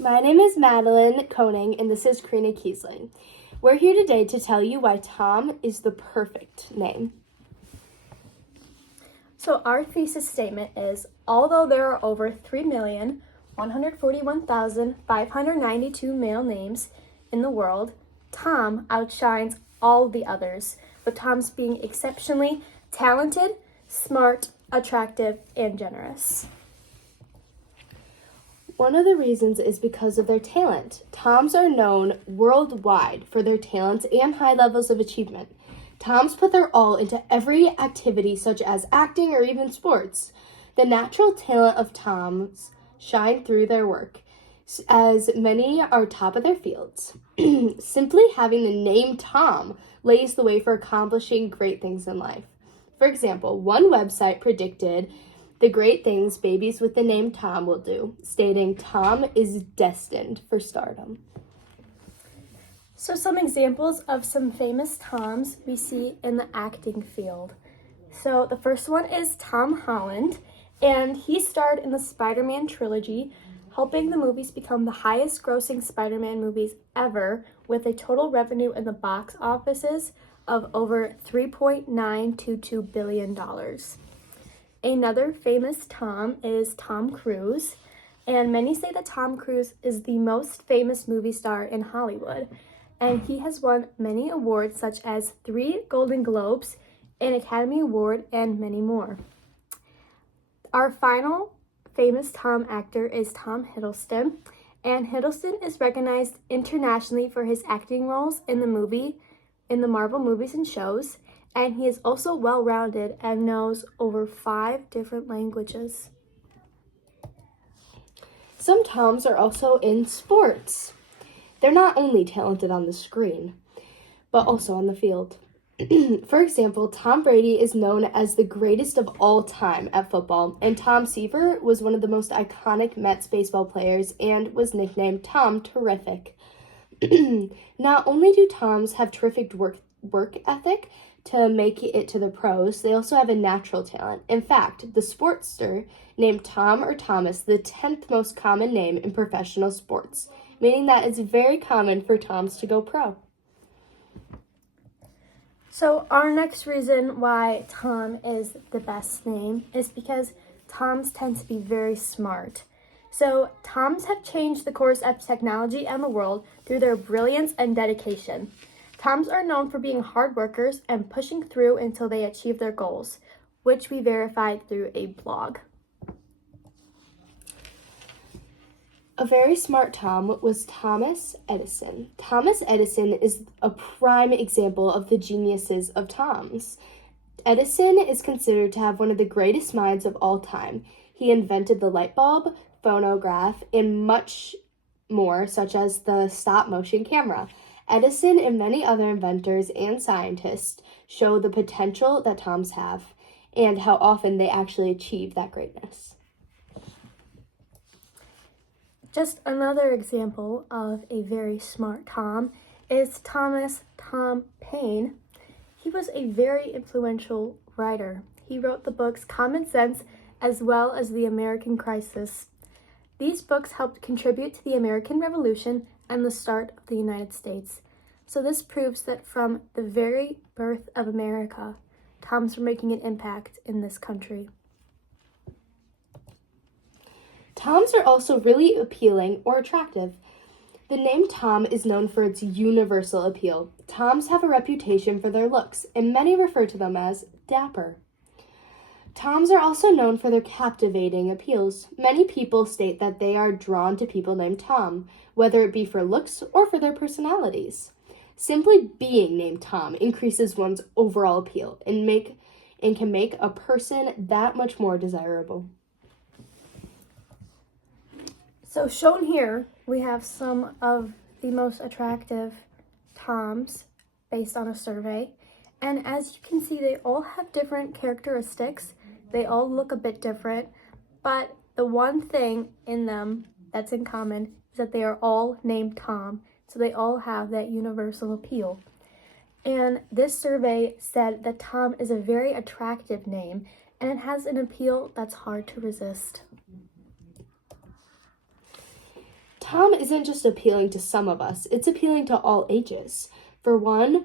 My name is Madeline Koning, and this is Karina Kiesling. We're here today to tell you why Tom is the perfect name. So our thesis statement is, although there are over 3,141,592 male names in the world, Tom outshines all the others, with Tom's being exceptionally talented, smart, attractive, and generous. One of the reasons is because of their talent. Toms are known worldwide for their talents and high levels of achievement. Toms put their all into every activity such as acting or even sports. The natural talent of Toms shine through their work, as many are top of their fields. Simply having the name Tom lays the way for accomplishing great things in life. For example, one website predicted the great things babies with the name Tom will do, stating Tom is destined for stardom. So some examples of some famous Toms we see in the acting field. So the first one is Tom Holland, and he starred in the Spider-Man trilogy, helping the movies become the highest grossing Spider-Man movies ever, with a total revenue in the box offices of over $3.922 billion. Another famous Tom is Tom Cruise, and many say that Tom Cruise is the most famous movie star in Hollywood, and he has won many awards such as 3 Golden Globes, an Academy Award, and many more. Our final famous Tom actor is Tom Hiddleston, and Hiddleston is recognized internationally for his acting roles in the Marvel movies and shows, and he is also well-rounded and knows over 5 different languages. Some Toms are also in sports. They're not only talented on the screen, but also on the field. For example, Tom Brady is known as the greatest of all time at football, and Tom Seaver was one of the most iconic Mets baseball players and was nicknamed Tom Terrific. Not only do Toms have terrific work ethic to make it to the pros, they also have a natural talent. In fact, the sportster named Tom or Thomas the 10th most common name in professional sports, meaning that it's very common for Toms to go pro. So our next reason why Tom is the best name is because Toms tend to be very smart. So Toms have changed the course of technology and the world through their brilliance and dedication. Toms are known for being hard workers and pushing through until they achieve their goals, which we verified through a blog. A very smart Tom was Thomas Edison. Thomas Edison is a prime example of the geniuses of Toms. Edison is considered to have one of the greatest minds of all time. He invented the light bulb, phonograph, and much more, such as the stop-motion camera. Edison and many other inventors and scientists show the potential that Toms have and how often they actually achieve that greatness. Just another example of a very smart Tom is Thomas Tom Paine. He was a very influential writer. He wrote the books Common Sense as well as The American Crisis. These books helped contribute to the American Revolution and the start of the United States. So this proves that from the very birth of America, Toms were making an impact in this country. Toms are also really appealing or attractive. The name Tom is known for its universal appeal. Toms have a reputation for their looks, and many refer to them as dapper. Toms are also known for their captivating appeals. Many people state that they are drawn to people named Tom, whether it be for looks or for their personalities. Simply being named Tom increases one's overall appeal and can make a person that much more desirable. So shown here, we have some of the most attractive Toms based on a survey. And as you can see, they all have different characteristics. They all look a bit different, but the one thing in them that's in common is that they are all named Tom. So they all have that universal appeal. And this survey said that Tom is a very attractive name and it has an appeal that's hard to resist. Tom isn't just appealing to some of us, it's appealing to all ages. For one,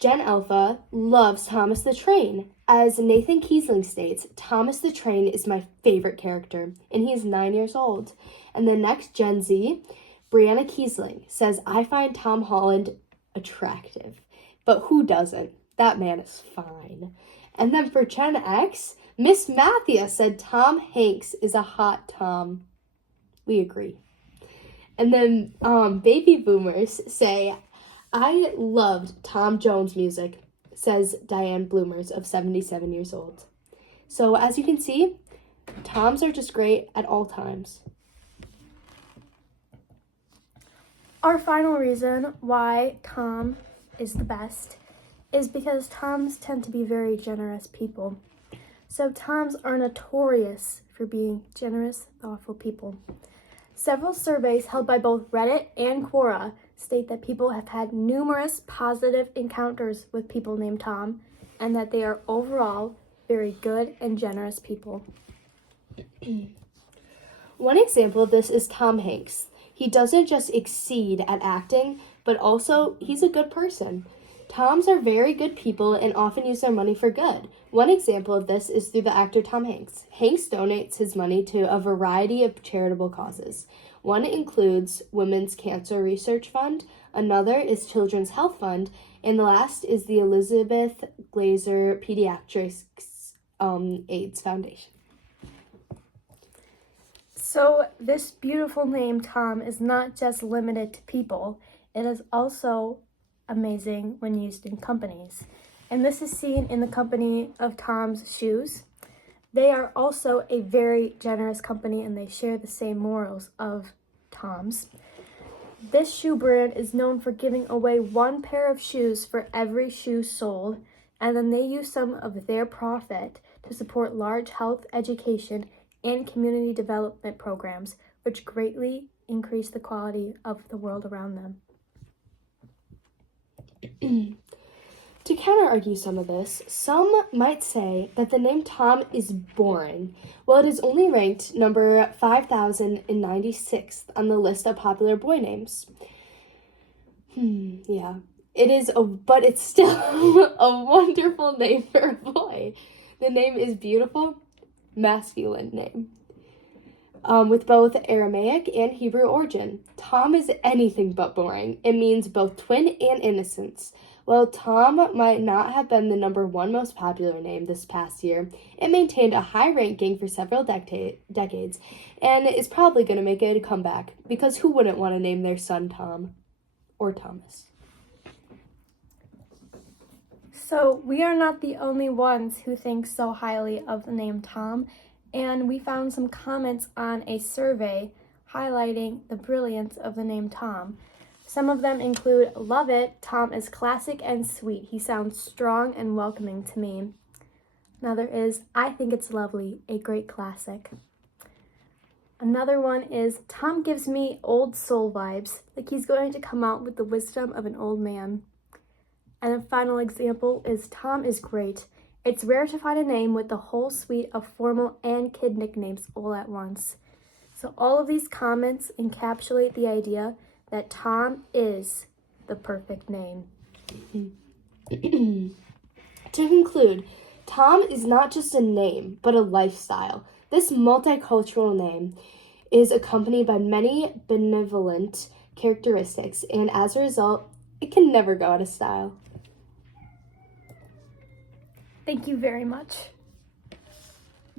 Gen Alpha loves Thomas the Train. As Nathan Kiesling states, Thomas the Train is my favorite character, and he's 9 years old. And the next Gen Z, Brianna Kiesling, says, I find Tom Holland attractive. But who doesn't? That man is fine. And then for Gen X, Miss Mathia said Tom Hanks is a hot Tom. We agree. And then baby boomers say, I loved Tom Jones' music, says Diane Bloomers of 77 years old. So as you can see, Toms are just great at all times. Our final reason why Tom is the best is because Toms tend to be very generous people. So Toms are notorious for being generous, thoughtful people. Several surveys held by both Reddit and Quora state that people have had numerous positive encounters with people named Tom, and that they are overall very good and generous people. One example of this is Tom Hanks. He doesn't just exceed at acting, but also he's a good person. Toms are very good people and often use their money for good. One example of this is through the actor Tom Hanks. Hanks donates his money to a variety of charitable causes. One includes Women's Cancer Research Fund, another is Children's Health Fund, and the last is the Elizabeth Glaser Pediatrics AIDS Foundation. So this beautiful name, Tom, is not just limited to people. It is also amazing when used in companies. And this is seen in the company of Tom's Shoes. They are also a very generous company, and they share the same morals of Tom's. This shoe brand is known for giving away one pair of shoes for every shoe sold, and then they use some of their profit to support large health, education, and community development programs, which greatly increase the quality of the world around them. To counter-argue some of this, some might say that the name Tom is boring. Well, it is only ranked number 5,096th on the list of popular boy names. Yeah. But it's still a wonderful name for a boy. The name is beautiful, masculine name. With both Aramaic and Hebrew origin. Tom is anything but boring. It means both twin and innocence. While Tom might not have been the number one most popular name this past year, it maintained a high ranking for several decades and is probably going to make it a comeback, because who wouldn't want to name their son Tom or Thomas? So we are not the only ones who think so highly of the name Tom, and we found some comments on a survey highlighting the brilliance of the name Tom. Some of them include, love it, Tom is classic and sweet. He sounds strong and welcoming to me. Another is, I think it's lovely, a great classic. Another one is, Tom gives me old soul vibes, like he's going to come out with the wisdom of an old man. And a final example is, Tom is great. It's rare to find a name with the whole suite of formal and kid nicknames all at once. So all of these comments encapsulate the idea that Tom is the perfect name. To conclude, Tom is not just a name, but a lifestyle. This multicultural name is accompanied by many benevolent characteristics, and as a result, it can never go out of style. Thank you very much.